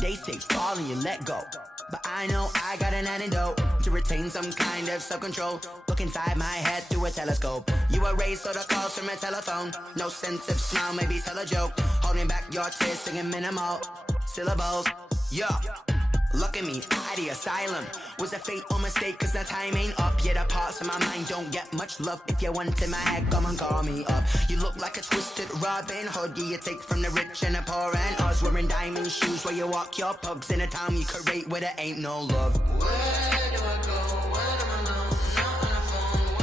They say fall and you let go, but I know I got an antidote to retain some kind of self-control. Look inside my head through a telescope. You erase all the calls from a telephone. No sense of smile, maybe tell a joke. Holding back your tears, singing minimal syllables. Yeah. Look at me, out the asylum. Was a fate or mistake, cause the time ain't up. Yet the parts of my mind don't get much love. If you want in my head, come and call me up. You look like a twisted Robin Hood. Yeah, you take from the rich and the poor and us. Wearing diamond shoes where you walk your pugs. In a town you create where there ain't no love. Where do I go? Where am I alone? Not on the phone.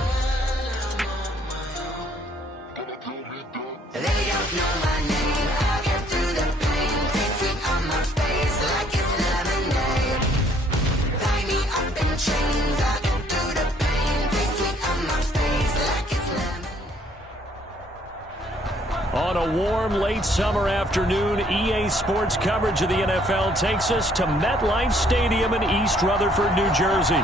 When I'm on my own. They don't know my name. I'll get through the pain. Tasting on my face like it's lemonade. Tie me up in chains. I'll get through the pain. Tasting on my face like it's lemonade. On a warm, late summer afternoon, EA Sports coverage of the NFL takes us to MetLife Stadium in East Rutherford, New Jersey.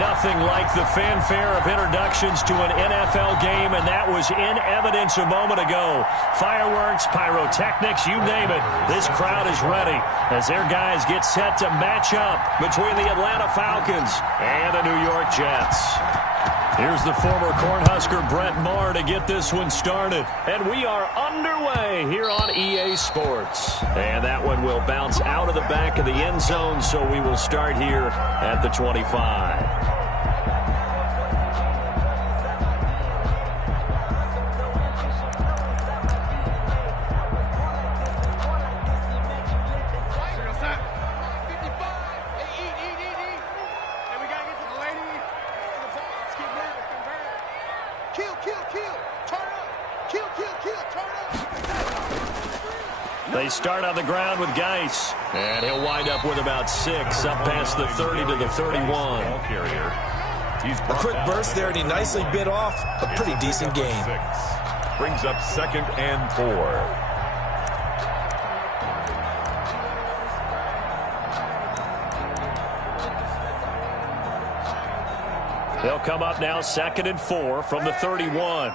Nothing like the fanfare of introductions to an NFL game, and that was in evidence a moment ago. Fireworks, pyrotechnics, you name it. This crowd is ready as their guys get set to match up between the Atlanta Falcons and the New York Jets. Here's the former Cornhusker Brett Maher to get this one started. And we are underway here on EA Sports. And that one will bounce out of the back of the end zone, so we will start here at the 25. They start on the ground with Geis, and he'll wind up with about 6, up past the 30 to the 31. A quick burst there, and he nicely bit off a pretty decent gain. Brings up 2nd and 4. They'll come up now 2nd and 4 from the 31.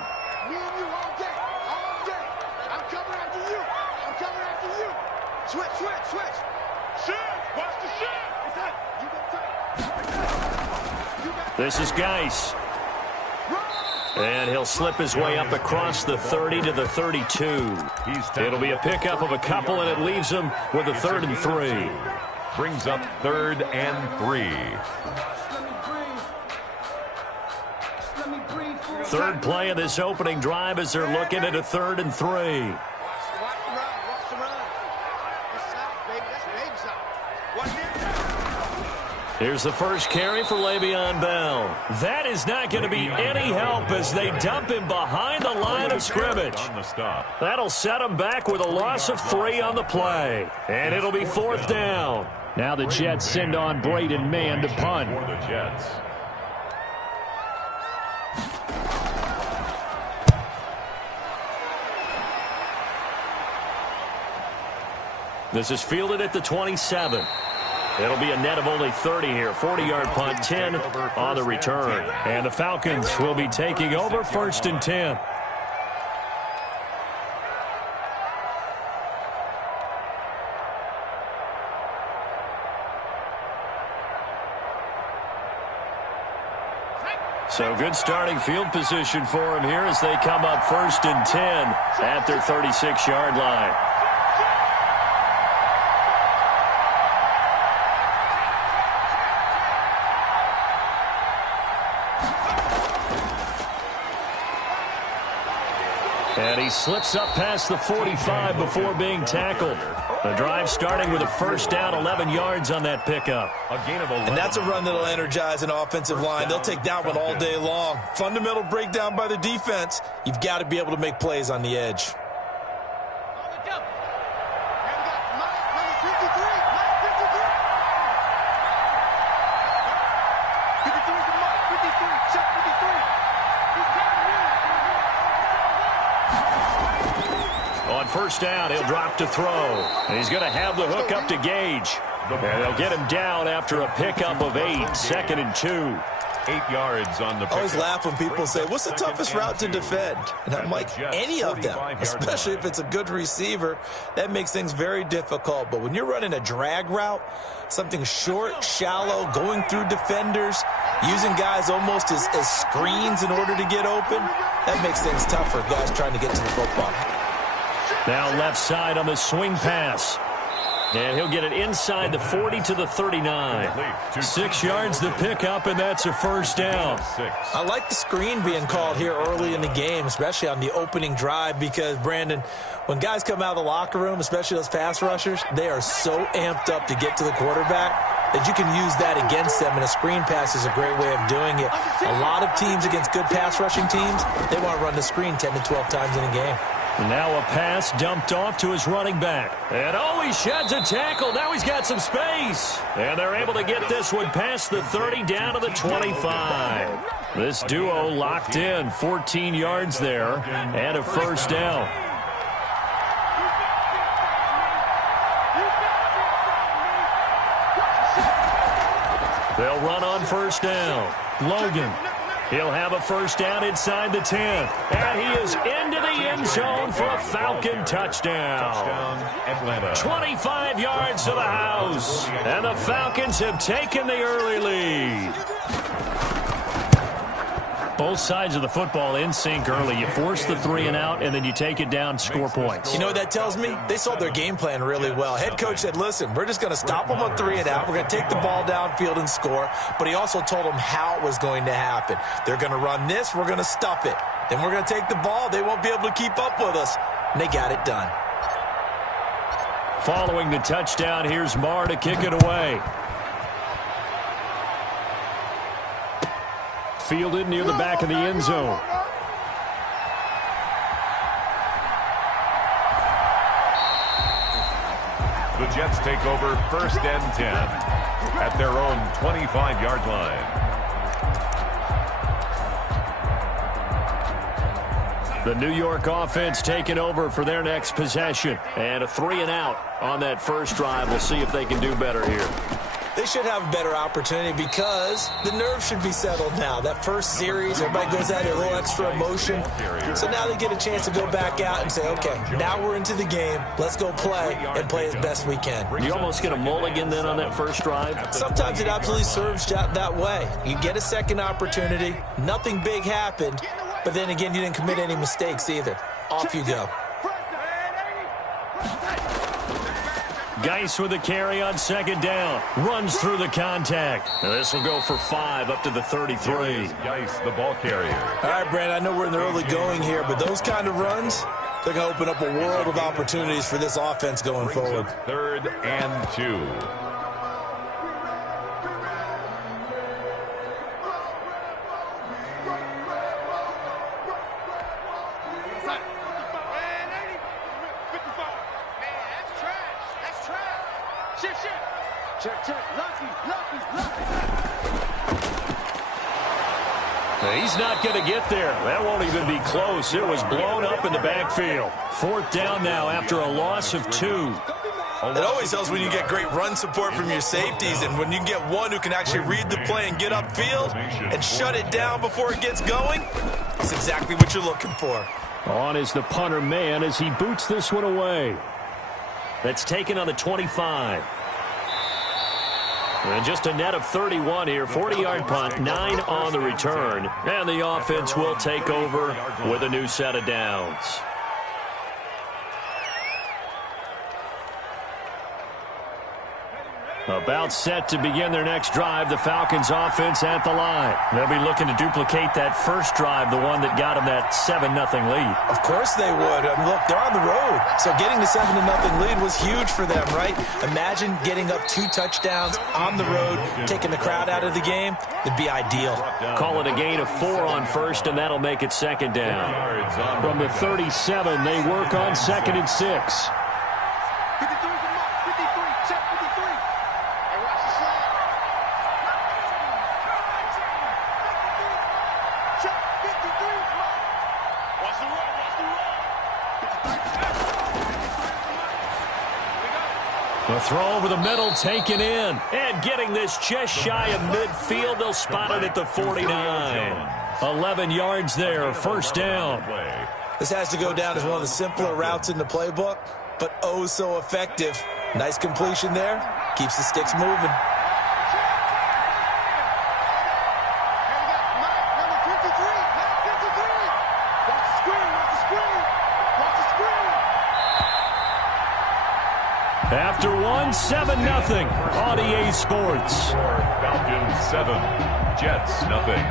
This is Geis. And he'll slip his way up across the 30 to the 32. It'll be a pickup of a couple, and it leaves him with a 3rd and 3. Brings up 3rd and 3. Third play of this opening drive as they're looking at a 3rd and 3. Here's the first carry for Le'Veon Bell. That is not going to be any help as they dump him behind the line of scrimmage. That'll set him back with a loss of 3 on the play. And it'll be 4th down. Now the Jets send on Braden Mann to punt. This is fielded at the 27. It'll be a net of only 30 here. 40-yard punt, 10 on the return. And the Falcons will be taking over 1st and 10. So good starting field position for him here as they come up 1st and 10 at their 36-yard line. And he slips up past the 45 before being tackled. The drive starting with a 1st down, 11 yards on that pickup. And that's a run that'll energize an offensive line. They'll take that one all day long. Fundamental breakdown by the defense. You've got to be able to make plays on the edge. On 1st down, he'll drop to throw. And he's going to have the hook up to Gage. And they'll get him down after a pickup of 8, 2nd and 2. 8 yards on the I always laugh when people say, what's the toughest route to defend? And I'm like, any of them, especially if it's a good receiver. That makes things very difficult. But when you're running a drag route, something short, shallow, going through defenders, using guys almost as screens in order to get open, that makes things tough for guys trying to get to the football. Now left side on the swing pass. And he'll get it inside the 40 to the 39. 6 yards the pickup, and that's a first down. I like the screen being called here early in the game, especially on the opening drive, because, Brandon, when guys come out of the locker room, especially those pass rushers, they are so amped up to get to the quarterback that you can use that against them, and a screen pass is a great way of doing it. A lot of teams against good pass rushing teams, they want to run the screen 10 to 12 times in a game. Now a pass dumped off to his running back. And he sheds a tackle. Now he's got some space. And they're able to get this one past the 30 down to the 25. This duo locked in, 14 yards there, and a first down. They'll run on first down. Logan. He'll have a first down inside the 10. And he is into the end zone for a Falcon touchdown. Atlanta. 25 yards to the house. And the Falcons have taken the early lead. Both sides of the football in sync early. You force the 3 and out, and then you take it down, score points. You know what that tells me? They sold their game plan really well. Head coach said, listen, we're just going to stop them on 3 and out. We're going to take the ball downfield and score. But he also told them how it was going to happen. They're going to run this. We're going to stop it. Then we're going to take the ball. They won't be able to keep up with us. And they got it done. Following the touchdown, here's Marr to kick it away. Fielded near the back of the end zone. The Jets take over 1st and 10 at their own 25-yard line. The New York offense taking over for their next possession. And a 3 and out on that first drive. We'll see if they can do better here. They should have a better opportunity because the nerves should be settled now. That first series, everybody goes out a little extra emotion. So now they get a chance to go back out and say, okay, now we're into the game. Let's go play and play as best we can. You almost get a mulligan then on that first drive? Sometimes it absolutely serves that way. You get a second opportunity. Nothing big happened. But then again, you didn't commit any mistakes either. Off you go. Geis with a carry on second down. Runs through the contact. Now this will go for 5 up to the 33. Geis, the ball carrier. All right, Brandon, I know we're in the early going here, but those kind of runs, they're going to open up a world of opportunities for this offense going forward. 3rd and 2. He's not going to get there. That won't even be close. It was blown up in the backfield. 4th down now after a loss of 2. It always helps when you get great run support from your safeties, and when you get one who can actually read the play and get upfield and shut it down before it gets going. That's exactly what you're looking for. On is the punter man as he boots this one away. That's taken on the 25. And just a net of 31 here. 40-yard punt, 9 on the return. And the offense will take over with a new set of downs. About set to begin their next drive. The Falcons offense at the line. They'll be looking to duplicate that first drive, the one that got them that 7-0 lead. Of course they would. I mean, look, they're on the road. So getting the 7-0 lead was huge for them, right? Imagine getting up 2 touchdowns on the road, taking the crowd out of the game. It'd be ideal. Call it a gain of 4 on first, and that'll make it second down. From the 37, they work on 2nd and 6. throw over the middle, taken in. And getting this just shy of midfield. They'll spot it at the 49. 11 yards there, first down. This has to go down as one of the simpler routes in the playbook, but oh so effective. Nice completion there. Keeps the sticks moving. After 7-0 on EA Sports. Falcons 7, Jets nothing.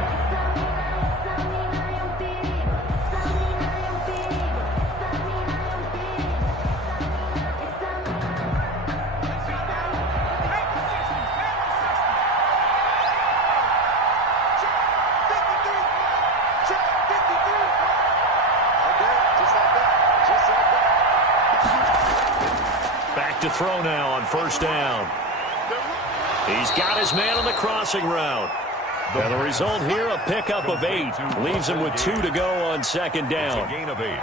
To throw now on first down. He's got his man on the crossing route. And the result here, a pickup of 8. Leaves him with 2 to go on second down. Gain of 8.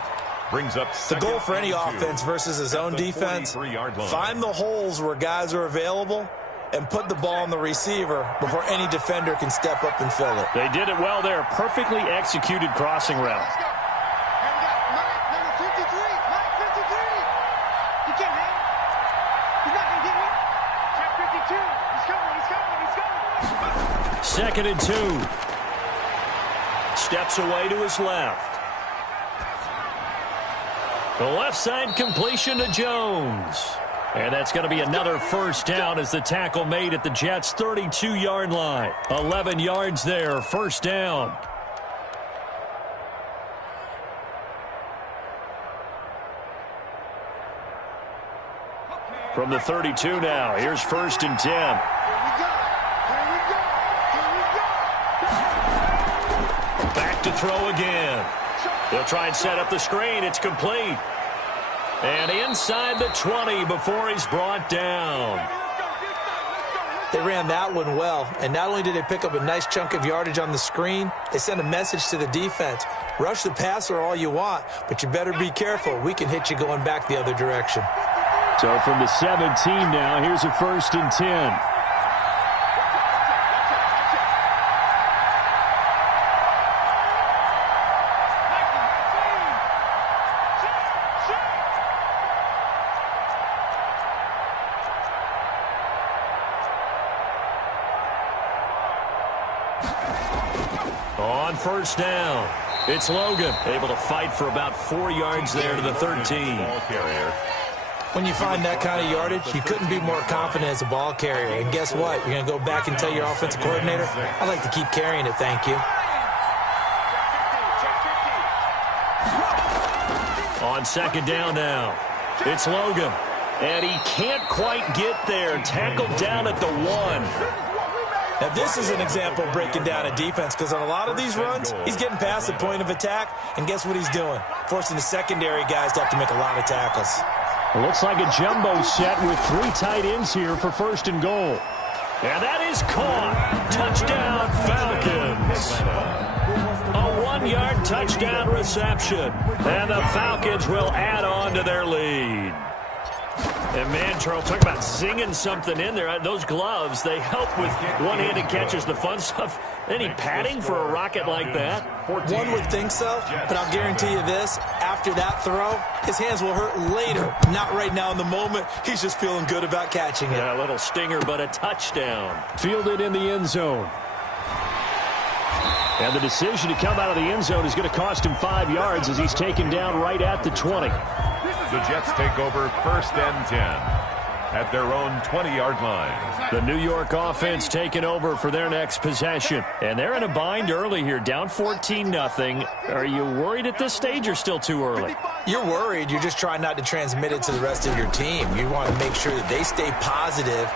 Brings up the goal for any offense versus his own defense. Find the holes where guys are available and put the ball on the receiver before any defender can step up and fill it. They did it well there. Perfectly executed crossing route. Second and 2. Steps away to his left. The left side completion to Jones. And that's going to be another first down as the tackle made at the Jets' 32-yard line. 11 yards there, first down. From the 32 now, here's first and 10. To throw again. They'll try and set up the screen. It's complete. And inside the 20 before he's brought down. They ran that one well, and not only did they pick up a nice chunk of yardage on the screen, they sent a message to the defense. Rush the passer all you want, but you better be careful. We can hit you going back the other direction. So from the 17 now, here's a first and 10. On first down, it's Logan, able to fight for about 4 yards there to the 13. When you find that kind of yardage, you couldn't be more confident as a ball carrier. And guess what? You're going to go back and tell your offensive coordinator, I'd like to keep carrying it, thank you. On second down now, it's Logan. And he can't quite get there. Tackled down at the 1. Now, this is an example of breaking down a defense, because on a lot of these runs, he's getting past the point of attack, and guess what he's doing? Forcing the secondary guys to have to make a lot of tackles. It looks like a jumbo set with 3 tight ends here for first and goal. And that is caught. Touchdown, Falcons. A 1-yard touchdown reception. And the Falcons will add on to their lead. And man, Charles, talk about zinging something in there. Those gloves, they help with one-handed catches, the fun stuff. Any padding for a rocket like that? One would think so, but I'll guarantee you this. After that throw, his hands will hurt later. Not right now in the moment. He's just feeling good about catching it. Yeah, a little stinger, but a touchdown. Fielded in the end zone. And the decision to come out of the end zone is going to cost him 5 yards as he's taken down right at the 20. The Jets take over first and 10 at their own 20-yard line. The New York offense taking over for their next possession. And they're in a bind early here, down 14-0. Are you worried at this stage or still too early? You're worried. You're just trying not to transmit it to the rest of your team. You want to make sure that they stay positive.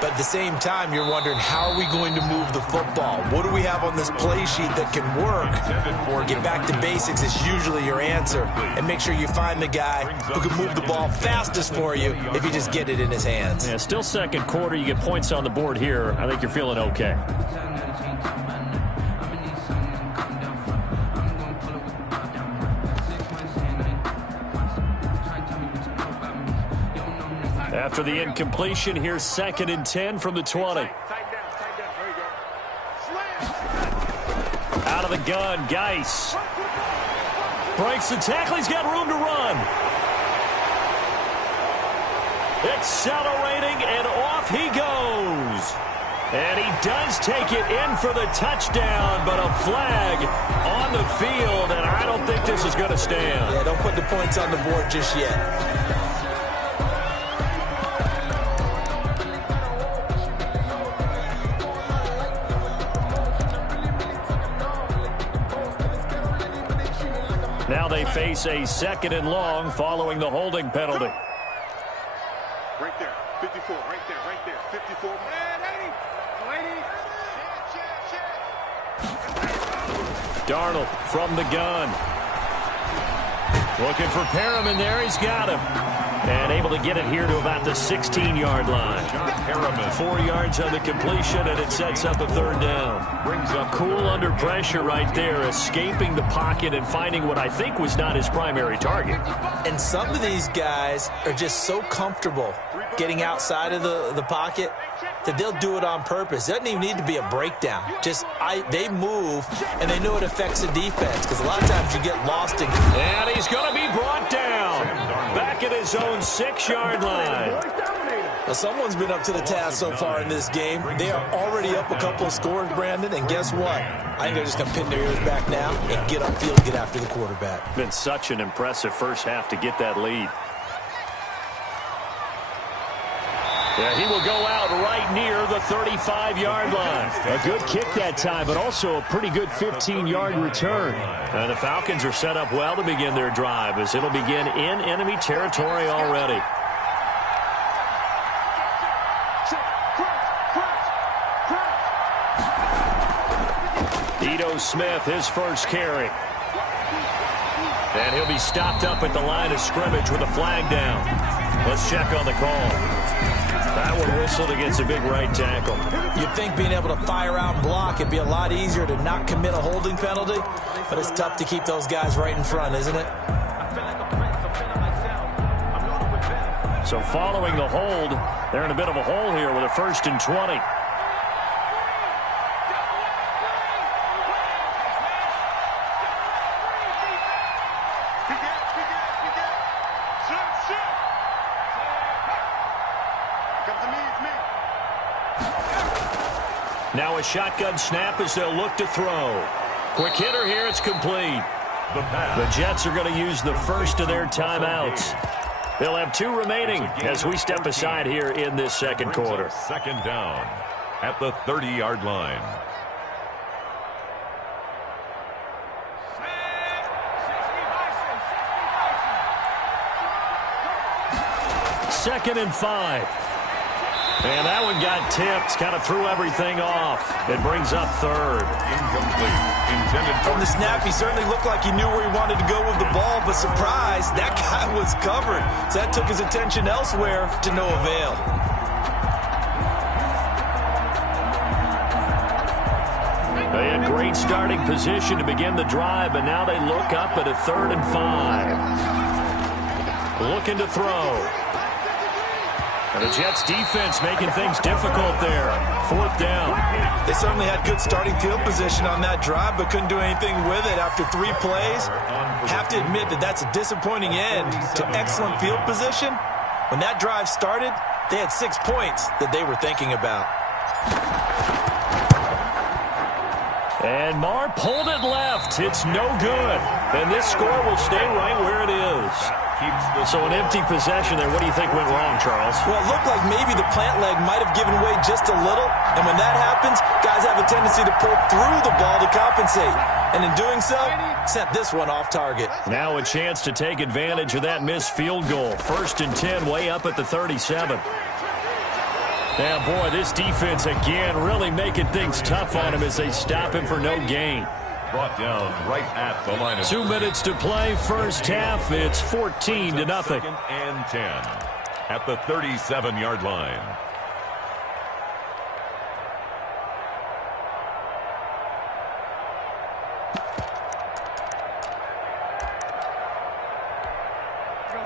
But at the same time, you're wondering, how are we going to move the football? What do we have on this play sheet that can work? Get back to basics is usually your answer. And make sure you find the guy who can move the ball fastest for you if you just get it in his hands. Yeah, still second quarter. You get points on the board here. I think you're feeling okay. After the incompletion, here's 2nd and 10 from the 20. Out of the gun, Geis. Breaks the tackle. He's got room to run. Accelerating, and off he goes. And he does take it in for the touchdown, but a flag on the field, and I don't think this is going to stand. Yeah, don't put the points on the board just yet. Now they face a 2nd and long following the holding penalty. Right there, 54, right there, 54. Darnold from the gun. Looking for Perriman there. He's got him. And able to get it here to about the 16-yard line. Perriman. 4 yards on the completion, and it sets up a 3rd down. Brings up cool under pressure right there, escaping the pocket and finding what I think was not his primary target. And some of these guys are just so comfortable getting outside of the pocket that they'll do it on purpose. It doesn't even need to be a breakdown. They move, and they know it affects the defense, because a lot of times you get lost in. And he's going to be brought down back at his own 6-yard line. Well, someone's been up to the task so far in this game. They are already up a couple of scores, Brandon, and guess what? I think they're just going to pin their ears back now and get upfield and get after the quarterback. Been such an impressive first half to get that lead. Yeah, he will go out right near the 35-yard line. A good kick that time, but also a pretty good 15-yard return. And the Falcons are set up well to begin their drive, as it'll begin in enemy territory already. Ito Smith, his first carry. And he'll be stopped up at the line of scrimmage with a flag down. Let's check on the call. That one whistled against a big right tackle. You'd think being able to fire out and block, it'd be a lot easier to not commit a holding penalty, but it's tough to keep those guys right in front, isn't it? So following the hold, they're in a bit of a hole here with a 1st and 20. Now a shotgun snap as they'll look to throw. Quick hitter here, it's complete. The Jets are going to use the first of their timeouts. They'll have 2 remaining as we step aside here in this 2nd quarter. 2nd down at the 30-yard line. 2nd and 5. And that one got tipped, kind of threw everything off. It brings up 3rd. Incomplete. Intended From the snap, he certainly looked like he knew where he wanted to go with the ball, but surprise, that guy was covered. So that took his attention elsewhere to no avail. They had great starting position to begin the drive, but now they look up at a 3rd and 5. Looking to throw. And the Jets defense making things difficult there. 4th down. They certainly had good starting field position on that drive, but couldn't do anything with it after 3 plays. Have to admit that that's a disappointing end to excellent field position. When that drive started, they had 6 points that they were thinking about. And Marr pulled it left. It's no good. And this score will stay right where it is. So an empty possession there. What do you think went wrong, Charles? Well, it looked like maybe the plant leg might have given way just a little. And when that happens, guys have a tendency to pull through the ball to compensate. And in doing so, sent this one off target. Now a chance to take advantage of that missed field goal. 1st and 10 way up at the 37. Yeah, boy, this defense again really making things tough on him as they stop him for no gain. Brought down right at the line of 2 minutes to play. First half, it's 14-0. 2nd and 10 at the 37-yard line.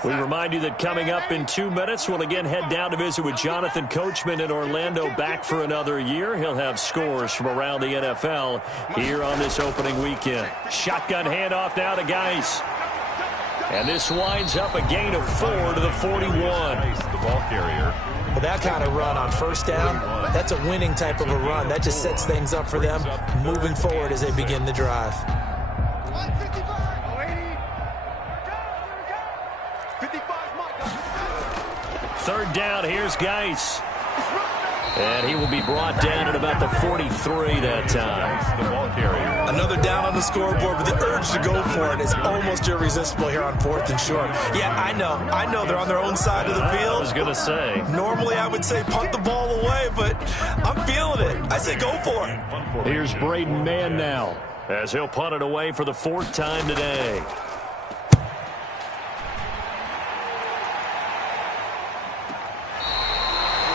We remind you that coming up in 2 minutes, we'll again head down to visit with Jonathan Coachman in Orlando, back for another year. He'll have scores from around the NFL here on this opening weekend. Shotgun handoff now to Geis. And this winds up a gain of 4 to the 41. The ball carrier. Well, that kind of run on first down, that's a winning type of a run. That just sets things up for them moving forward as they begin the drive. Third down, here's Geis. And he will be brought down at about the 43 that time. The ball carrier. Another down on the scoreboard, but the urge to go for it is almost irresistible here on 4th and short. Yeah, I know they're on their own side of the field. I was going to say. Normally I would say punt the ball away, but I'm feeling it. I say go for it. Here's Braden Mann now, as he'll punt it away for the 4th time today.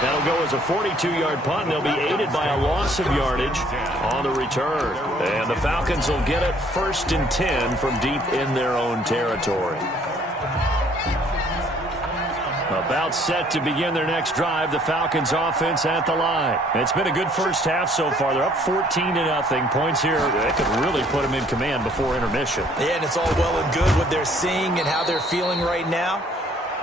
That'll go as a 42-yard punt, and they'll be aided by a loss of yardage on the return. And the Falcons will get it 1st and 10 from deep in their own territory. About set to begin their next drive, the Falcons offense at the line. It's been a good first half so far. They're up 14-0. Points here, they could really put them in command before intermission. Yeah, and it's all well and good what they're seeing and how they're feeling right now.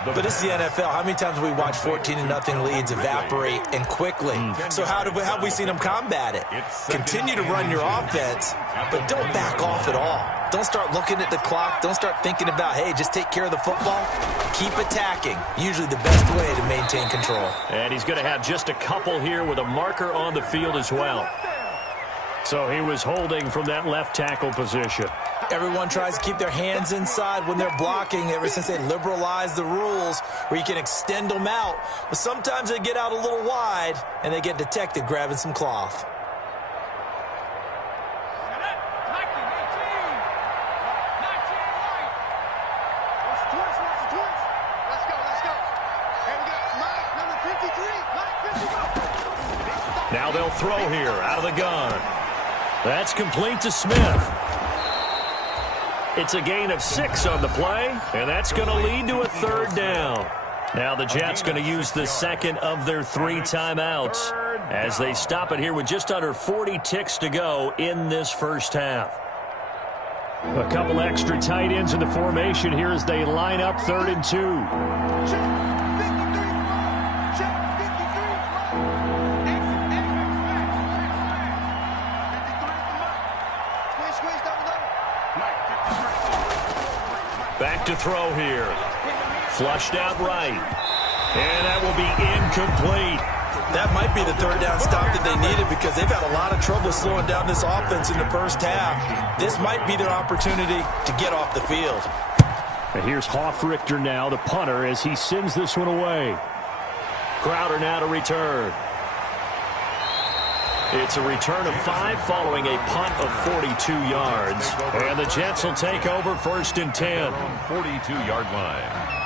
But this is the NFL. How many times have we watched 14-0 leads evaporate and quickly? So how have we seen them combat it? Continue to run your offense, but don't back off at all. Don't start looking at the clock. Don't start thinking about, hey, just take care of the football. Keep attacking. Usually the best way to maintain control. And he's going to have just a couple here with a marker on the field as well. So he was holding from that left tackle position. Everyone tries to keep their hands inside when they're blocking ever since they liberalized the rules where you can extend them out. But sometimes they get out a little wide and they get detected grabbing some cloth. Now they'll throw here out of the gun. That's complete to Smith. It's a gain of 6 on the play, and that's going to lead to a 3rd down. Now the Jets going to use the second of their 3 timeouts as they stop it here with just under 40 ticks to go in this first half. A couple extra tight ends in the formation here as they line up 3rd and 2. Back to throw here. Flushed out right. And that will be incomplete. That might be the 3rd down stop that they needed because they've had a lot of trouble slowing down this offense in the first half. This might be their opportunity to get off the field. And here's Hoffrichter now, the punter, as he sends this one away. Crowder now to return. It's a return of 5 following a punt of 42 yards. And the Jets will take over 1st and 10. 42-yard line.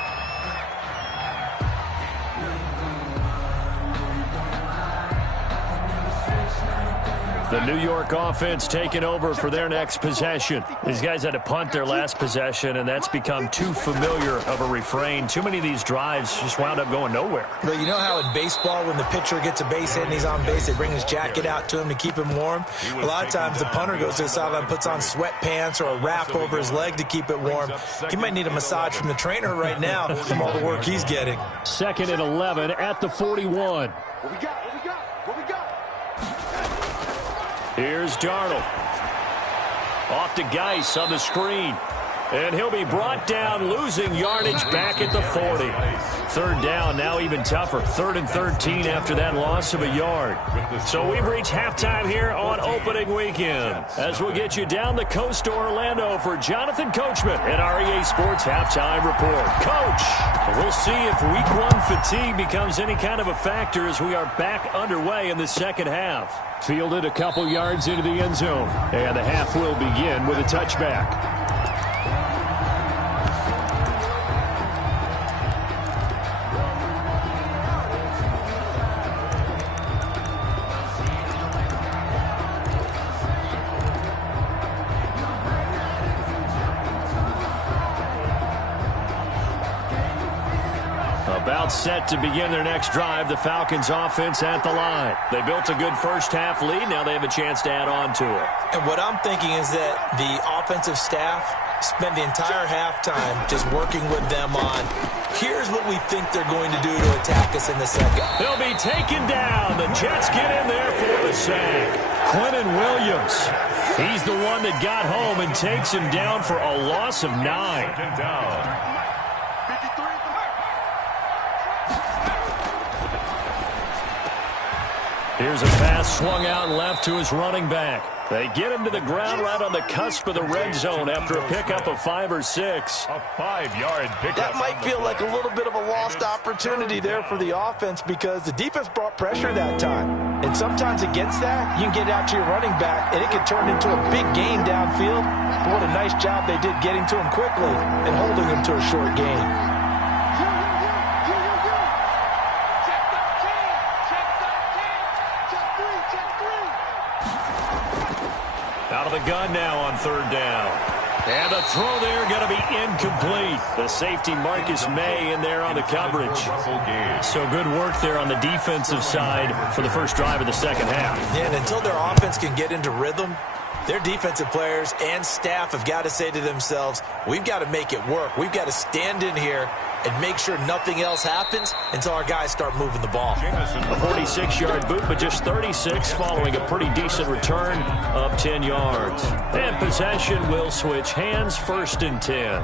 The New York offense taking over for their next possession. These guys had to punt their last possession, and that's become too familiar of a refrain. Too many of these drives just wound up going nowhere. But you know how in baseball, when the pitcher gets a base hit and he's on base, they bring his jacket out to him to keep him warm? A lot of times the punter goes to the sideline, puts on sweatpants or a wrap over his leg to keep it warm. He might need a massage from the trainer right now from all the work he's getting. 2nd and 11 at the 41. What we got? What we got? What we got? Here's Darnold. Off to Geis on the screen. And he'll be brought down, losing yardage back at the 40. 3rd down, now even tougher. 3rd and 13 after that loss of a yard. So we've reached halftime here on opening weekend, as we'll get you down the coast to Orlando for Jonathan Coachman at our EA Sports Halftime Report. Coach, we'll see if Week 1 fatigue becomes any kind of a factor as we are back underway in the second half. Fielded a couple yards into the end zone, and the half will begin with a touchback. set to begin their next drive. The Falcons offense at the line. They built a good first-half lead. Now they have a chance to add on to it. And what I'm thinking is that the offensive staff spent the entire halftime just working with them on, here's what we think they're going to do to attack us in the second. They'll be taken down. The Jets get in there for the sack. Quentin Williams. He's the one that got home and takes him down for a loss of 9. Second down. Here's a pass swung out left to his running back. They get him to the ground right on the cusp of the red zone after a pickup of 5 or 6. A 5-yard pickup. That might feel like a little bit of a lost opportunity there for the offense because the defense brought pressure that time. And sometimes against that, you can get out to your running back, and it can turn into a big gain downfield. But what a nice job they did getting to him quickly and holding him to a short gain. Out of the gun now on 3rd down. And the throw there going to be incomplete. The safety Marcus May in there on the coverage. So good work there on the defensive side for the first drive of the second half. Yeah, and until their offense can get into rhythm, their defensive players and staff have got to say to themselves, we've got to make it work. We've got to stand in here and make sure nothing else happens until our guys start moving the ball. A 46-yard boot, but just 36 following a pretty decent return of 10 yards. And possession will switch hands, 1st and 10.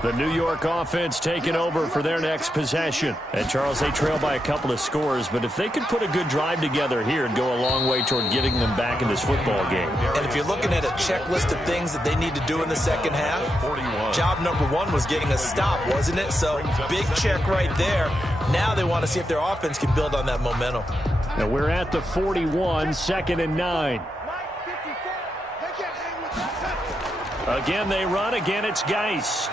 The New York offense taking over for their next possession. And, Charles, they trail by a couple of scores, but if they could put a good drive together here, it'd go a long way toward getting them back in this football game. And if you're looking at a checklist of things that they need to do in the second half, job number 1 was getting a stop, wasn't it? So, big check right there. Now they want to see if their offense can build on that momentum. Now we're at the 41, 2nd and 9. Again, they run. Again, it's Geis.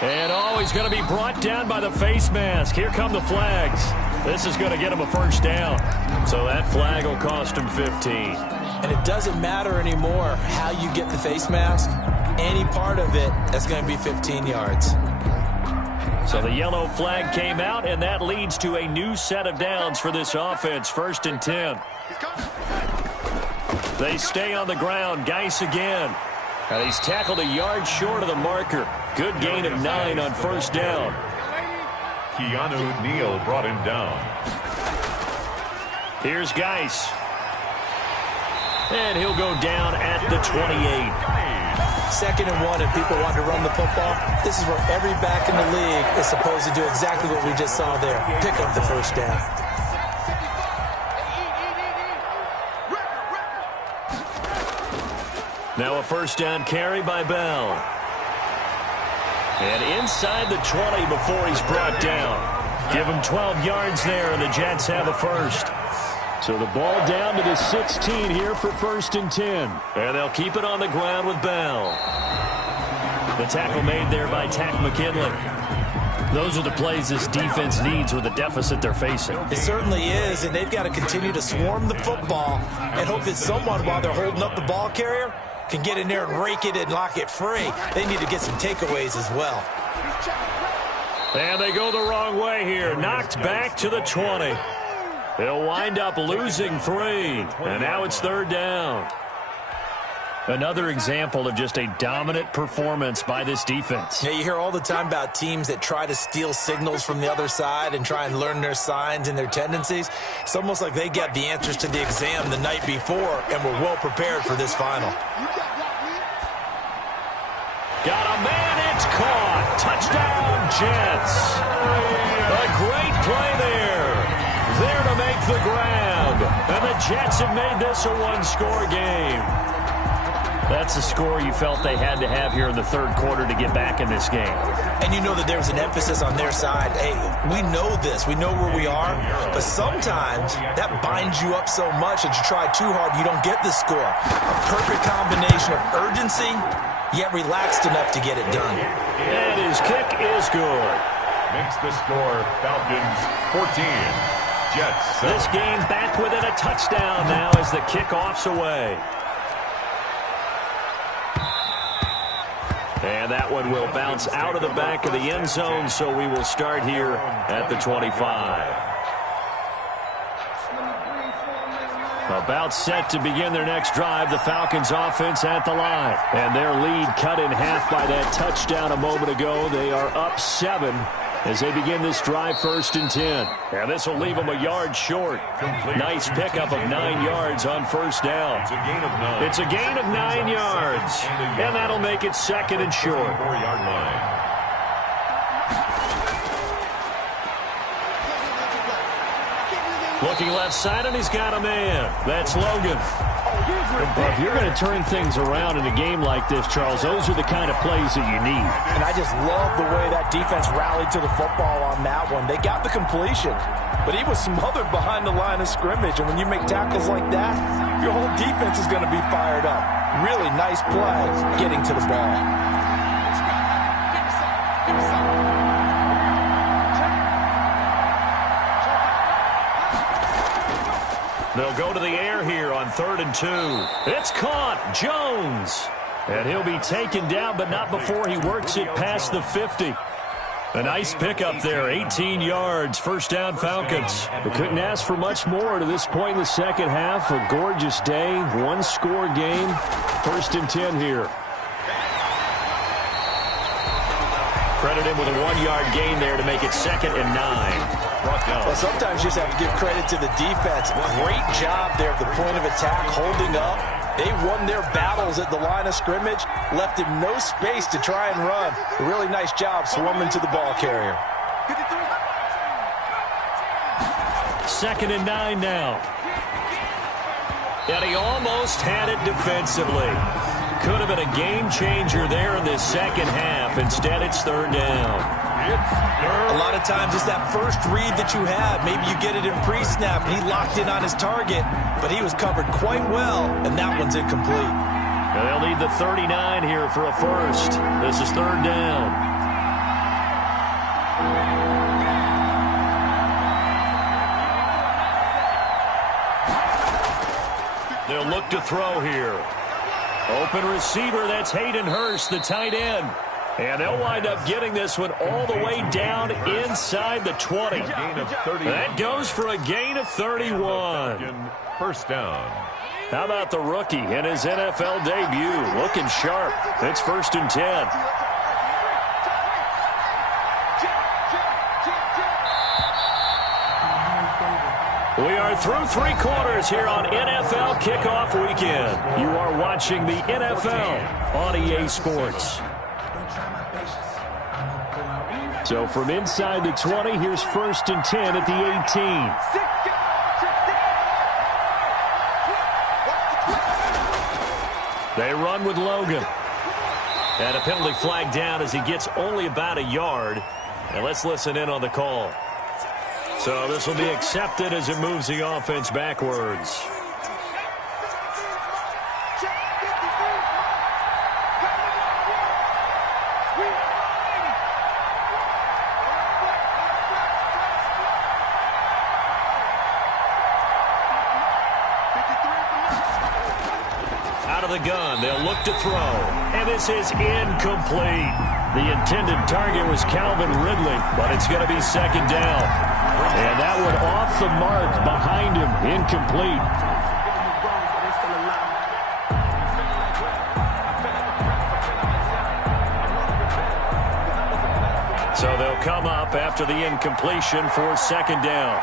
And he's going to be brought down by the face mask. Here come the flags. This is going to get him a first down. So that flag will cost him 15. And it doesn't matter anymore how you get the face mask. Any part of it, that's going to be 15 yards. So the yellow flag came out, and that leads to a new set of downs for this offense. 1st and 10. They stay on the ground. Geis again. And he's tackled a yard short of the marker. Good gain of 9 on 1st down. Keanu Neal brought him down. Here's Geis. And he'll go down at the 28. 2nd and 1, and people want to run the football. This is where every back in the league is supposed to do exactly what we just saw there. Pick up the first down. Now a first down carry by Bell. And inside the 20 before he's brought down. Give him 12 yards there, and the Jets have a first. So the ball down to the 16 here for 1st and 10. And they'll keep it on the ground with Bell. The tackle made there by Tack McKinley. Those are the plays this defense needs with the deficit they're facing. It certainly is, and they've got to continue to swarm the football and hope that someone, while they're holding up the ball carrier, can get in there and rake it and lock it free. They need to get some takeaways as well. And they go the wrong way here. Knocked back to the 20. They'll wind up losing 3. And now it's 3rd down. Another example of just a dominant performance by this defense. Yeah, you hear all the time about teams that try to steal signals from the other side and try and learn their signs and their tendencies. It's almost like they get the answers to the exam the night before and were well prepared for this final. Got a man, it's caught. Touchdown, Jets. A great play there. There to make the grab. And the Jets have made this a one-score game. That's a score you felt they had to have here in the third quarter to get back in this game. And you know that there was an emphasis on their side. Hey, we know this. We know where we are. But sometimes that binds you up so much that you try too hard, you don't get the score. A perfect combination of urgency, yet relaxed enough to get it done. And his kick is good. Makes the score Falcons 14. Jets 7. This game back within a touchdown now as the kickoff's away. And that one will bounce out of the back of the end zone, so we will start here at the 25. About set to begin their next drive, the Falcons offense at the line. And their lead cut in half by that touchdown a moment ago. They are up 7 as they begin this drive, 1st and 10. And this will leave them a yard short. Nice pickup of 9 yards on 1st down. It's a gain of 9 yards. And that'll make it 2nd and short. 4-yard line. Looking left side, and he's got a man. That's Logan. Well, if you're going to turn things around in a game like this, Charles, those are the kind of plays that you need. And I just love the way that defense rallied to the football on that one. They got the completion, but he was smothered behind the line of scrimmage. And when you make tackles like that, your whole defense is going to be fired up. Really nice play getting to the ball. They'll go to the air here on 3rd and 2. It's caught. Jones. And he'll be taken down, but not before he works it past the 50. A nice pickup there, 18 yards, 1st down Falcons. We couldn't ask for much more to this point in the second half. A gorgeous day, 1-score game, 1st and 10 here. Credit him with a 1-yard gain there to make it 2nd and 9. Well, sometimes you just have to give credit to the defense. Great job there at the point of attack, holding up. They won their battles at the line of scrimmage, left him no space to try and run. A really nice job swarming to the ball carrier. 2nd and 9 now. And he almost had it defensively. Could have been a game changer there in this second half. Instead, it's 3rd down. A lot of times it's that first read that you have. Maybe you get it in pre-snap, and he locked in on his target, but he was covered quite well, and that one's incomplete. And they'll need the 39 here for a first. This is 3rd down. They'll look to throw here. Open receiver, that's Hayden Hurst, the tight end. And they'll wind up getting this one all the way down inside the 20. That goes for a gain of 31. 1st down. How about the rookie in his NFL debut? Looking sharp. It's 1st and 10. We are through 3 quarters here on NFL Kickoff Weekend. You are watching the NFL on EA Sports. So from inside the 20, here's 1st and 10 at the 18. They run with Logan. And a penalty flag down as he gets only about a yard. And let's listen in on the call. So this will be accepted as it moves the offense backwards. The gun, they'll look to throw, and this is incomplete. The intended target was Calvin Ridley, but it's going to be 2nd down. And that one off the mark behind him, incomplete. So they'll come up after the incompletion for 2nd down.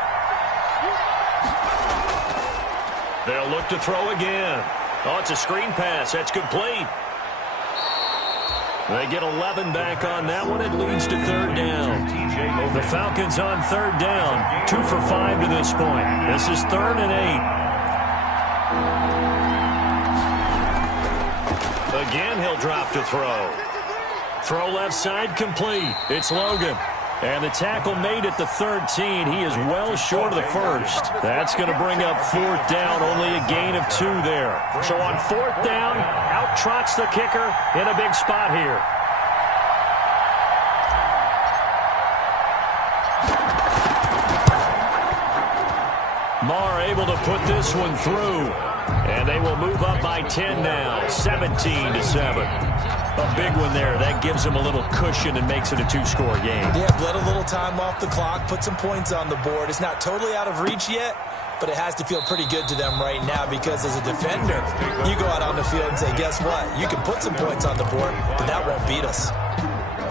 They'll look to throw again. Oh, it's a screen pass. That's complete. They get 11 back on that one. It leads to 3rd down. The Falcons on 3rd down. 2 for 5 to this point. This is 3rd and 8. Again, he'll drop to throw. Throw left side complete. It's Logan. And the tackle made at the 13. He is well short of the first. That's going to bring up 4th down. Only a gain of 2 there. So on 4th down, out trots the kicker in a big spot here. Marr able to put this one through. And they will move up by 10 now, 17-7. A big one there. That gives them a little cushion and makes it a 2-score game. Yeah, let a little time off the clock, put some points on the board. It's not totally out of reach yet, but it has to feel pretty good to them right now because as a defender, you go out on the field and say, guess what? You can put some points on the board, but that won't beat us.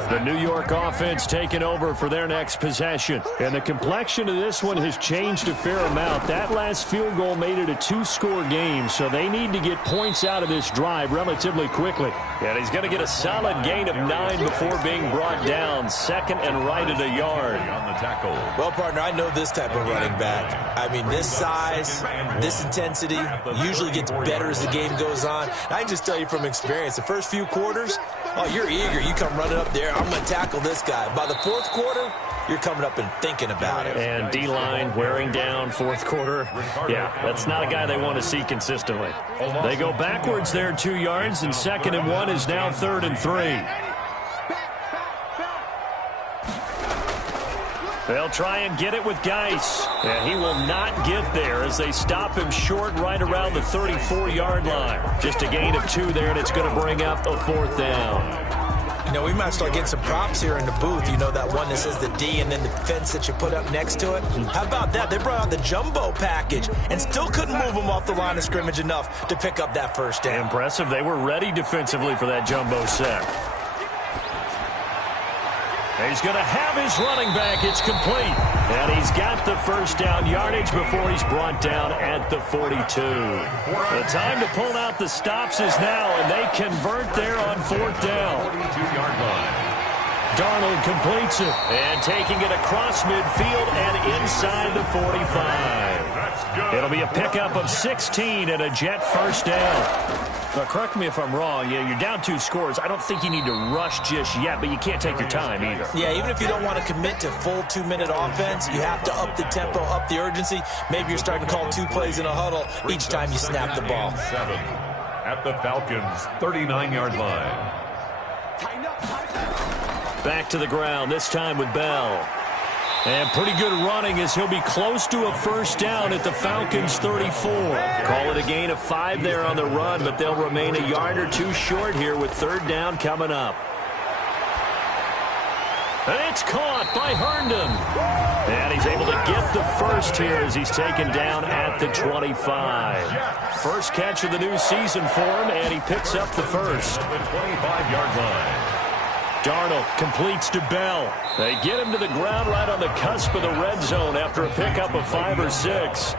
The New York offense taking over for their next possession. And the complexion of this one has changed a fair amount. That last field goal made it a 2-score game, so they need to get points out of this drive relatively quickly. And he's going to get a solid gain of 9 before being brought down. Second and right at a yard. On the tackle. Well, partner, I know this type of running back. I mean, this size, this intensity usually gets better as the game goes on. I can just tell you from experience, the first few quarters, oh, you're eager. You come running up there. I'm going to tackle this guy. By the fourth quarter, you're coming up and thinking about it. And D-line wearing down fourth quarter. Yeah, that's not a guy they want to see consistently. They go backwards there 2 yards, and 2nd and 1 is now 3rd and 3. They'll try and get it with Geis. And he will not get there as they stop him short right around the 34-yard line. Just a gain of 2 there, and it's going to bring up a 4th down. You know, we might start getting some props here in the booth. You know, that one that says the D and then the fence that you put up next to it? How about that? They brought out the jumbo package and still couldn't move them off the line of scrimmage enough to pick up that first down. Impressive. They were ready defensively for that jumbo set. He's going to have his running back. It's complete. And he's got the first down yardage before he's brought down at the 42. The time to pull out the stops is now, and they convert there on 4th down. 42-yard line. Darnold completes it, and taking it across midfield and inside the 45. It'll be a pickup of 16 and a Jet first down. Now, correct me if I'm wrong. Yeah, you're down 2 scores. I don't think you need to rush just yet, but you can't take your time either. Yeah, even if you don't want to commit to full 2-minute offense, you have to up the tempo, up the urgency. Maybe you're starting to call 2 plays in a huddle each time you snap the ball. 7 at the Falcons' 39-yard line. Back to the ground, this time with Bell. And pretty good running as he'll be close to a first down at the Falcons' 34. Call it a gain of 5 there on the run, but they'll remain a yard or 2 short here with 3rd down coming up. And it's caught by Herndon. And he's able to get the first here as he's taken down at the 25. First catch of the new season for him, and he picks up the first. The 25-yard line. Darnold completes to Bell. They get him to the ground right on the cusp of the red zone after a pickup of 5 or 6.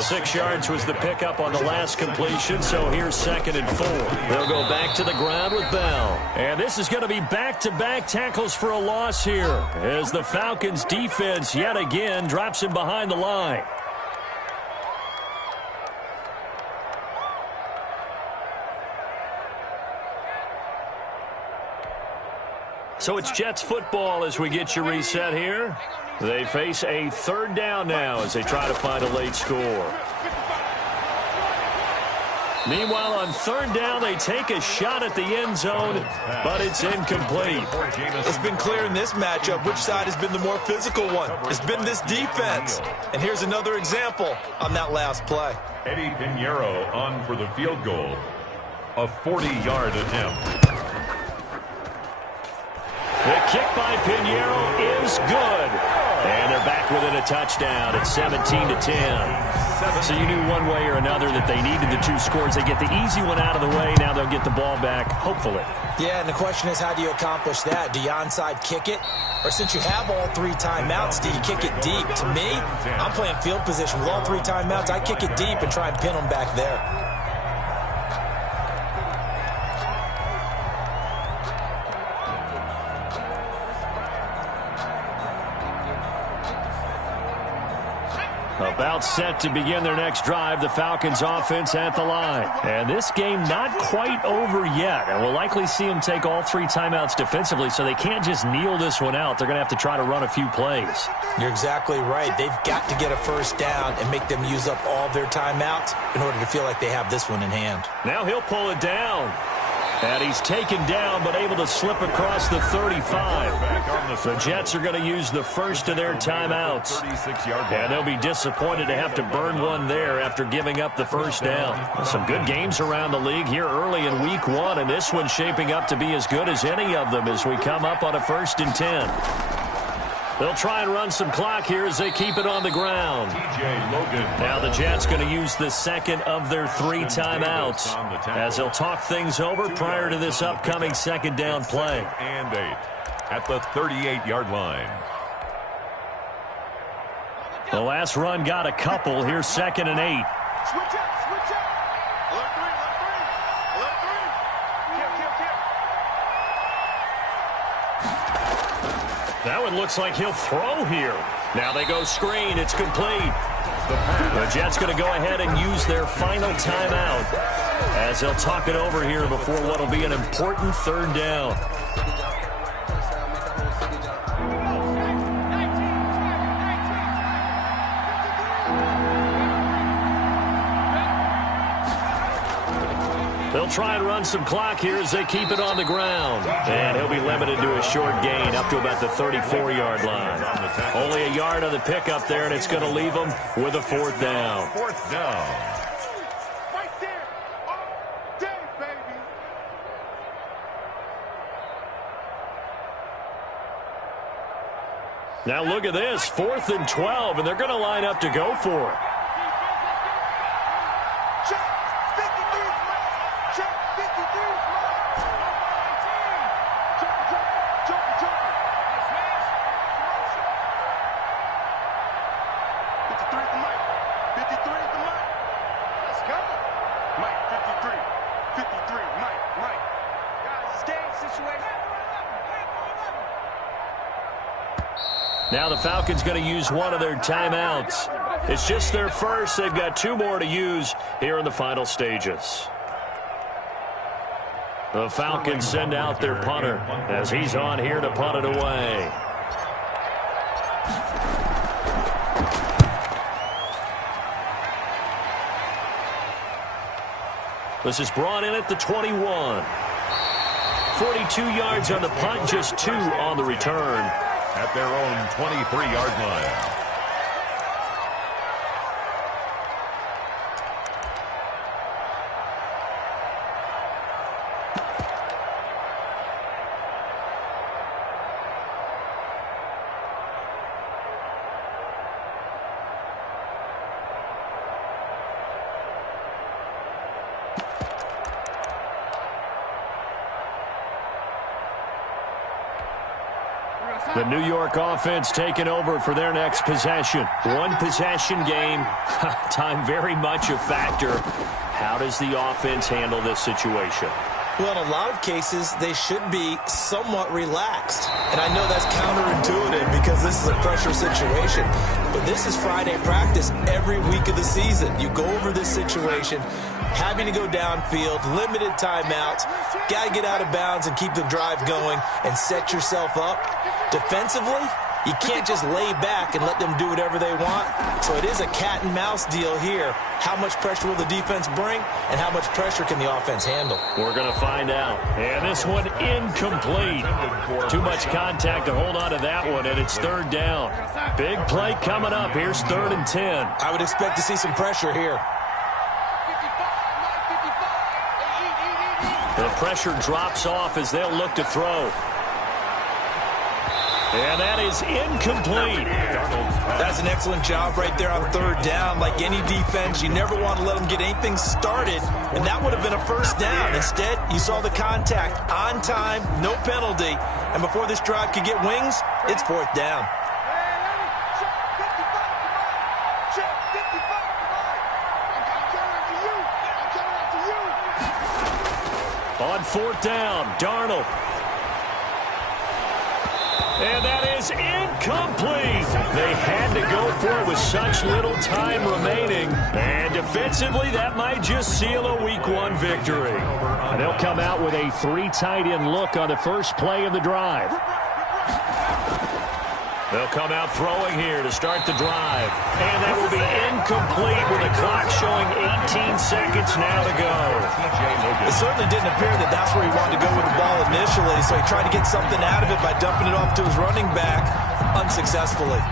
6 yards was the pickup on the last completion, so here's 2nd and 4. They'll go back to the ground with Bell. And this is going to be back-to-back tackles for a loss here as the Falcons defense yet again drops him behind the line. So it's Jets football as we get you reset here. They face a 3rd down now as they try to find a late score. Meanwhile, on 3rd down, they take a shot at the end zone, but it's incomplete. It's been clear in this matchup which side has been the more physical one. It's been this defense. And here's another example on that last play. Eddie Pinheiro on for the field goal. A 40-yard attempt. The kick by Pinheiro is good. And they're back within a touchdown at 17-10. So you knew one way or another that they needed the 2 scores. They get the easy one out of the way. Now they'll get the ball back, hopefully. Yeah, and the question is, how do you accomplish that? Do you onside kick it? Or since you have all 3 timeouts, do you kick it deep? To me, I'm playing field position with all 3 timeouts. I kick it deep and try and pin them back there. About set to begin their next drive, the Falcons offense at the line. And this game not quite over yet. And we'll likely see them take all 3 timeouts defensively, so they can't just kneel this one out. They're going to have to try to run a few plays. You're exactly right. They've got to get a first down and make them use up all their timeouts in order to feel like they have this one in hand. Now he'll pull it down. And he's taken down, but able to slip across the 35. The Jets are going to use the first of their timeouts. And they'll be disappointed to have to burn one there after giving up the first down. Some good games around the league here early in week 1, and this one's shaping up to be as good as any of them as we come up on a 1st and 10. They'll try and run some clock here as they keep it on the ground. Now the Jets going to use the second of their 3 timeouts as they'll talk things over prior to this upcoming 2nd down play. And 8 at the 38-yard line. The last run got a couple. Here's 2nd and 8. Switch up, switch up. Left 3, left 3. Left 3. That one looks like he'll throw here. Now they go screen. It's complete. The Jets going to go ahead and use their final timeout as they'll talk it over here before what will be an important 3rd down. They'll try and run some clock here as they keep it on the ground. And he'll be limited to a short gain up to about the 34-yard line. Only a yard on the pickup there, and it's going to leave them with a 4th down. 4th down. Right there. All day, baby. Now look at this, 4th and 12, and they're going to line up to go for it. Now the Falcons going to use one of their timeouts. It's just their first. They've got 2 more to use here in the final stages. The Falcons send out their punter as he's on here to punt it away. This is brought in at the 21. 42 yards on the punt, just 2 on the return. At their own 23-yard line. The New York offense taking over for their next possession. 1 possession game. Time very much a factor. How does the offense handle this situation? Well, in a lot of cases, they should be somewhat relaxed. And I know that's counterintuitive because this is a pressure situation. But this is Friday practice every week of the season. You go over this situation, having to go downfield, limited timeouts, got to get out of bounds and keep the drive going and set yourself up. Defensively, you can't just lay back and let them do whatever they want. So it is a cat and mouse deal here. How much pressure will the defense bring, and how much pressure can the offense handle? We're going to find out. And this one incomplete. Too much contact to hold on to that one, and it's 3rd down. Big play coming up. Here's 3rd and 10. I would expect to see some pressure here. The pressure drops off as they'll look to throw. And that is incomplete. That's an excellent job right there on 3rd down. Like any defense, you never want to let them get anything started, and that would have been a 1st down. Instead, you saw the contact on time, no penalty, and before this drive could get wings, it's 4th down. On 4th down, Darnold. And that is incomplete. They had to go for it with such little time remaining. And defensively, that might just seal a Week 1 victory. And they'll come out with a 3 tight end look on the first play of the drive. They'll come out throwing here to start the drive. And that will be incomplete with the clock showing 18 seconds now to go. It certainly didn't appear that that's where he wanted to go with the ball initially, so he tried to get something out of it by dumping it off to his running back unsuccessfully.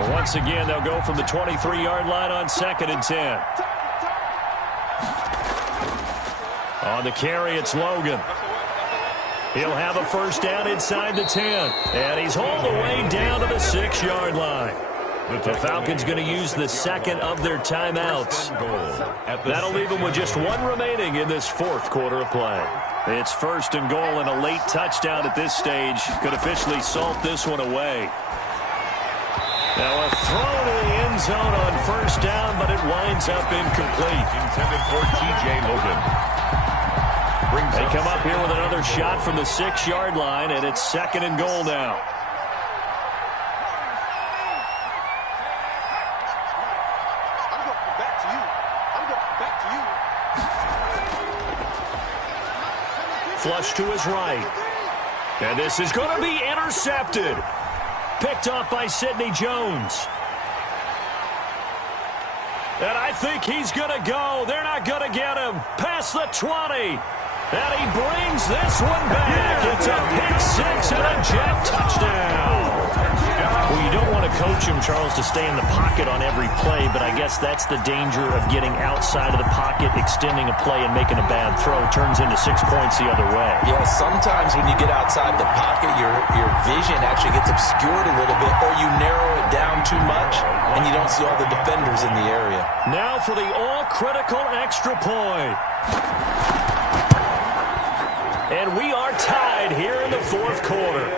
Well, once again, they'll go from the 23-yard line on 2nd and 10. On the carry, it's Logan. He'll have a first down inside the 10. And he's hauled away down to the 6-yard line. The Falcons going to use the second of their timeouts. That'll leave them with just one remaining in this 4th quarter of play. It's 1st and goal, and a late touchdown at this stage could officially salt this one away. Now a throw to the end zone on 1st down, but it winds up incomplete. Intended for T.J. Logan. They come up here with another shot from the 6-yard line, and it's 2nd and goal now. I'm going back to you. I'm going back to you. Flush to his right. And this is going to be intercepted. Picked off by Sidney Jones. And I think he's going to go. They're not going to get him. Past the 20. And he brings this one back. It's a pick-6 and a jet touchdown. Well, you don't want to coach him, Charles, to stay in the pocket on every play, but I guess that's the danger of getting outside of the pocket, extending a play, and making a bad throw. Turns into 6 points the other way. Yeah, sometimes when you get outside the pocket, your vision actually gets obscured a little bit, or you narrow it down too much, and you don't see all the defenders in the area. Now for the all-critical extra point. And we are tied here in the 4th quarter.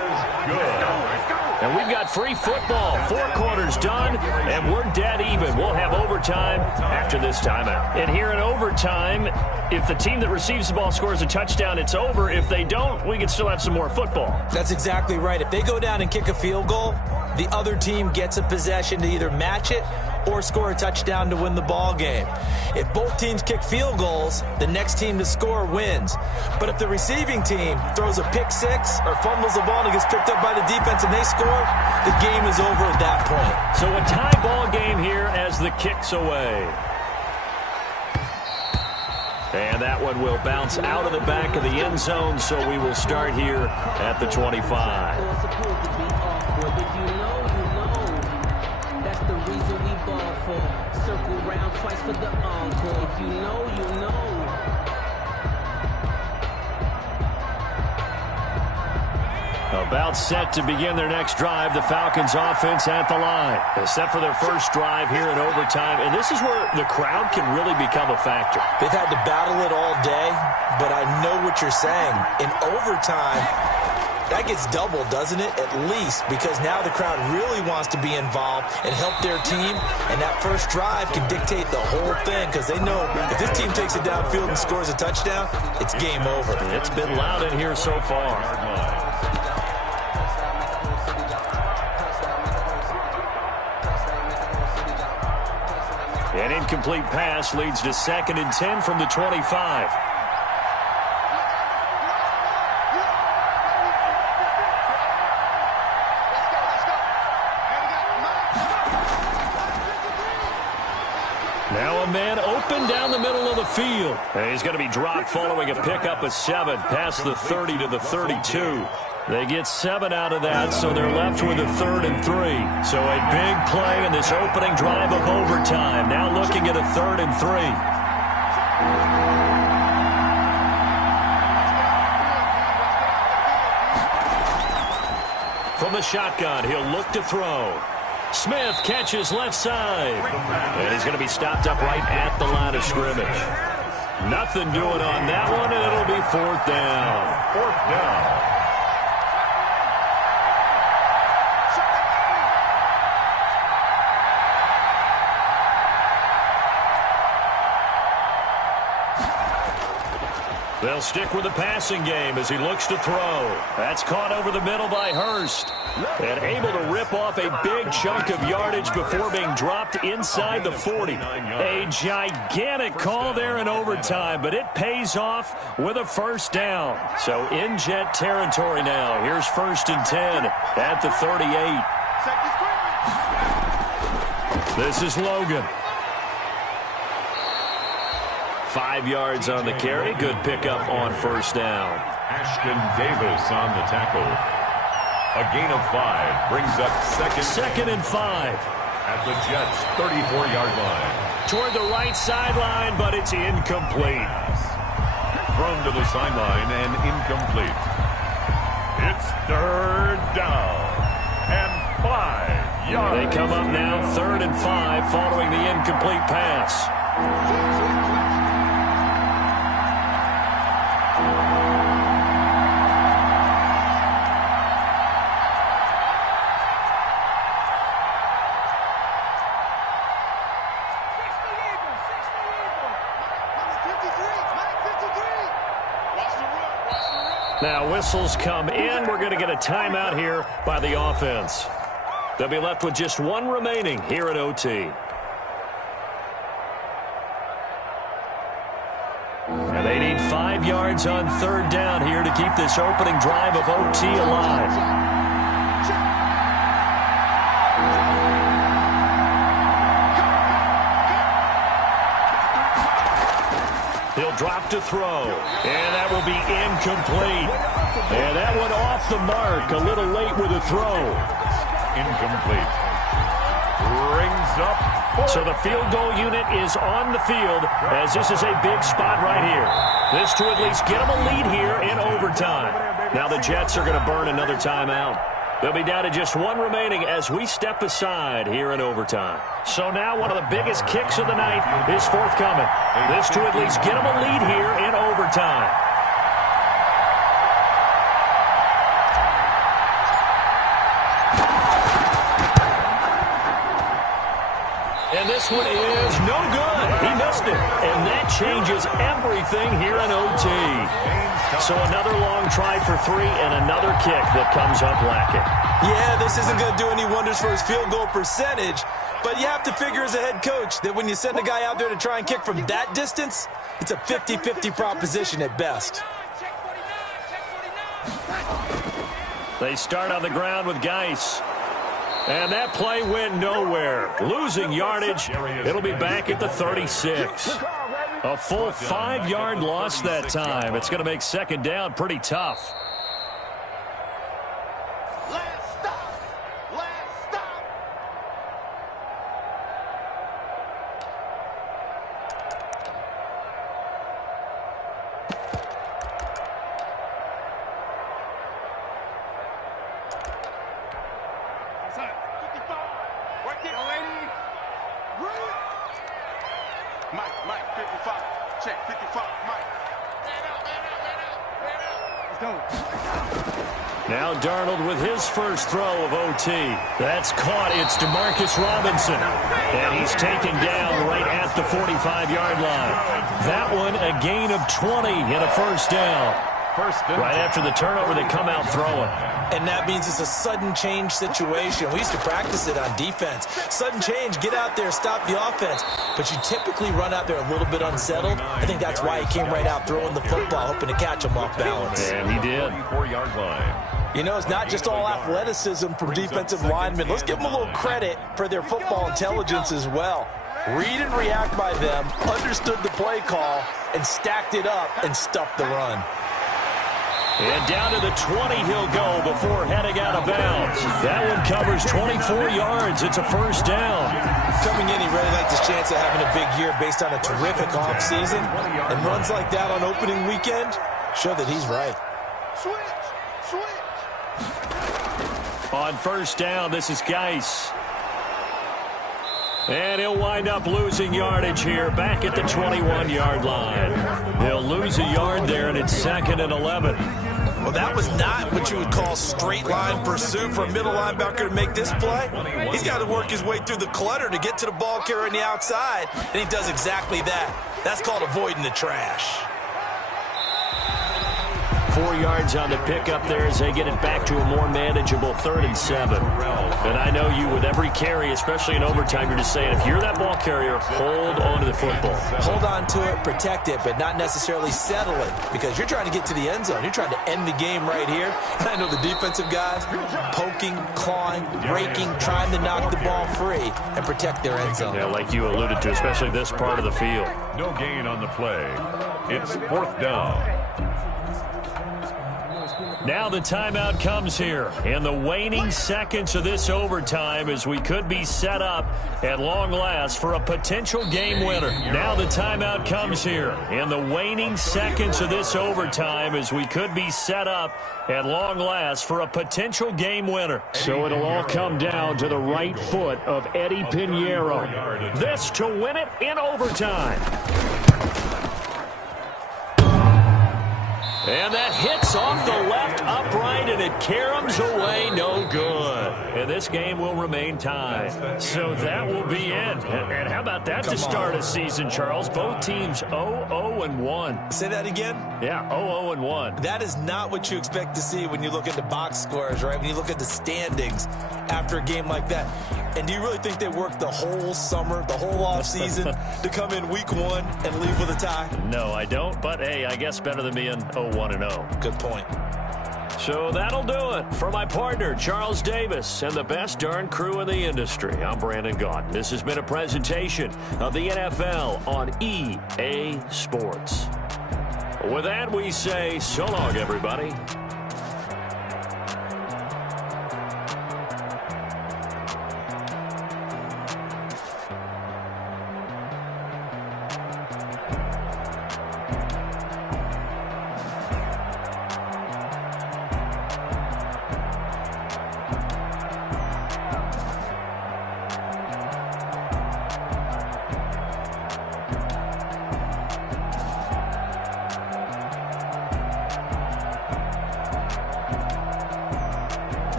And we've got free football. 4 quarters done, and we're dead even. We'll have overtime after this timeout. And here in overtime, if the team that receives the ball scores a touchdown, it's over. If they don't, we can still have some more football. That's exactly right. If they go down and kick a field goal, the other team gets a possession to either match it or score a touchdown to win the ball game. If both teams kick field goals, the next team to score wins. But if the receiving team throws a pick-6 or fumbles the ball and it gets picked up by the defense and they score, the game is over at that point. So a tie ball game here as the kick's away. And that one will bounce out of the back of the end zone, so we will start here at the 25. Circle round twice for the encore. If you know, you know. About set to begin their next drive, the Falcons offense at the line. They're set for their first drive here in overtime, and this is where the crowd can really become a factor. They've had to battle it all day, but I know what you're saying. In overtime, that gets doubled, doesn't it? At least, because now the crowd really wants to be involved and help their team, and that first drive can dictate the whole thing because they know if this team takes it downfield and scores a touchdown, it's game over. It's been loud in here so far. An incomplete pass leads to 2nd and 10 from the 25. Now a man open down the middle of the field. And he's going to be dropped following a pickup of 7 past the 30 to the 32. They get 7 out of that, so they're left with a 3rd and 3. So a big play in this opening drive of overtime. Now looking at a 3rd and 3. From the shotgun, he'll look to throw. Smith catches left side. And he's going to be stopped up right at the line of scrimmage. Nothing doing on that one, and it'll be 4th down. 4th down. They'll stick with the passing game as he looks to throw. That's caught over the middle by Hurst. And able to rip off a big chunk of yardage before being dropped inside the 40. A gigantic call there in overtime, but it pays off with a first down. So in Jet territory now. Here's 1st and 10 at the 38. This is Logan. 5 yards on the carry. Good pickup on first down. Ashton Davis on the tackle. A gain of 5 brings up second and 5 at the Jets' 34-yard line. Toward the right sideline, but it's incomplete. Thrown to the sideline and incomplete. It's 3rd down and 5 yards. They come up now 3rd and 5 following the incomplete pass. Now whistles come in. We're going to get a timeout here by the offense. They'll be left with just 1 remaining here at OT. And they need 5 yards on 3rd down here to keep this opening drive of OT alive. He'll drop to throw, and that will be incomplete. And that one off the mark, a little late with a throw. Incomplete. Brings up. So the field goal unit is on the field, as this is a big spot right here. This to at least get them a lead here in overtime. Now the Jets are going to burn another timeout. They'll be down to just 1 remaining as we step aside here in overtime. So now one of the biggest kicks of the night is forthcoming. This to at least get them a lead here in overtime. And this one is no good. He missed it. And that changes everything here in OT. So another long try for 3 and another kick that comes up lacking. Yeah, this isn't going to do any wonders for his field goal percentage, but you have to figure as a head coach that when you send a guy out there to try and kick from that distance, it's a 50-50 proposition at best. They start on the ground with Geis. And that play went nowhere. Losing yardage. It'll be back at the 36. A full 5-yard loss that time. It's going to make 2nd down pretty tough. Mike, 55. Check, 55, Mike. Let's go. Now Darnold with his first throw of OT. That's caught. It's DeMarcus Robinson. And he's taken down right at the 45-yard line. That one a gain of 20 and a first down. Right after the turnover, they come out throwing. And that means it's a sudden change situation. We used to practice it on defense. Sudden change, get out there, stop the offense. But you typically run out there a little bit unsettled. I think that's why he came right out throwing the football, hoping to catch him off balance. And he did. 4-yard line. You know, it's not just all athleticism from defensive linemen. Let's give them a little credit for their football intelligence as well. Read and react by them, understood the play call, and stacked it up and stuffed the run. And down to the 20 he'll go before heading out of bounds. That one covers 24 yards. It's a first down. Coming in, he really liked his chance of having a big year based on a terrific offseason. And runs like that on opening weekend show that he's right. Switch. On first down, this is Geis. And he'll wind up losing yardage here back at the 21-yard line. They'll lose a yard there, and it's 2nd and 11. Well, that was not what you would call straight line pursuit for a middle linebacker to make this play. He's got to work his way through the clutter to get to the ball carrier on the outside, and he does exactly that. That's called avoiding the trash. 4 yards on the pickup there as they get it back to a more manageable 3rd and 7. And I know you, with every carry, especially in overtime, you're just saying, if you're that ball carrier, hold on to the football. Hold on to it, protect it, but not necessarily settle it, because you're trying to get to the end zone. You're trying to end the game right here. And I know the defensive guys poking, clawing, breaking, trying to knock the ball free and protect their end zone. Yeah, like you alluded to, especially this part of the field. No gain on the play. It's 4th down. Now the timeout comes here in the waning seconds of this overtime as we could be set up at long last for a potential game winner. Now the timeout comes here in the waning seconds of this overtime as we could be set up at long last for a potential game winner. So it'll all come down to the right foot of Eddie Pinheiro. This to win it in overtime. And that hits off the left upright, and it caroms away, no good. And this game will remain tied. So that will be it. And how about that to start a season, Charles? Both teams 0-0-1. Say that again? Yeah, 0-0-1. That is not what you expect to see when you look at the box scores, right? When you look at the standings after a game like that. And do you really think they worked the whole summer, the whole offseason to come in week 1 and leave with a tie? No, I don't. But, hey, I guess better than being 0-1-0. Good point. So that'll do it for my partner, Charles Davis, and the best darn crew in the industry. I'm Brandon Gaudin. This has been a presentation of the NFL on EA Sports. With that, we say so long, everybody.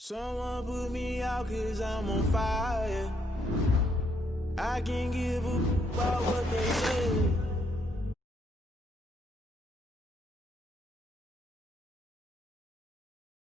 Someone put me out 'cause I'm on fire. I can't give a about what they say.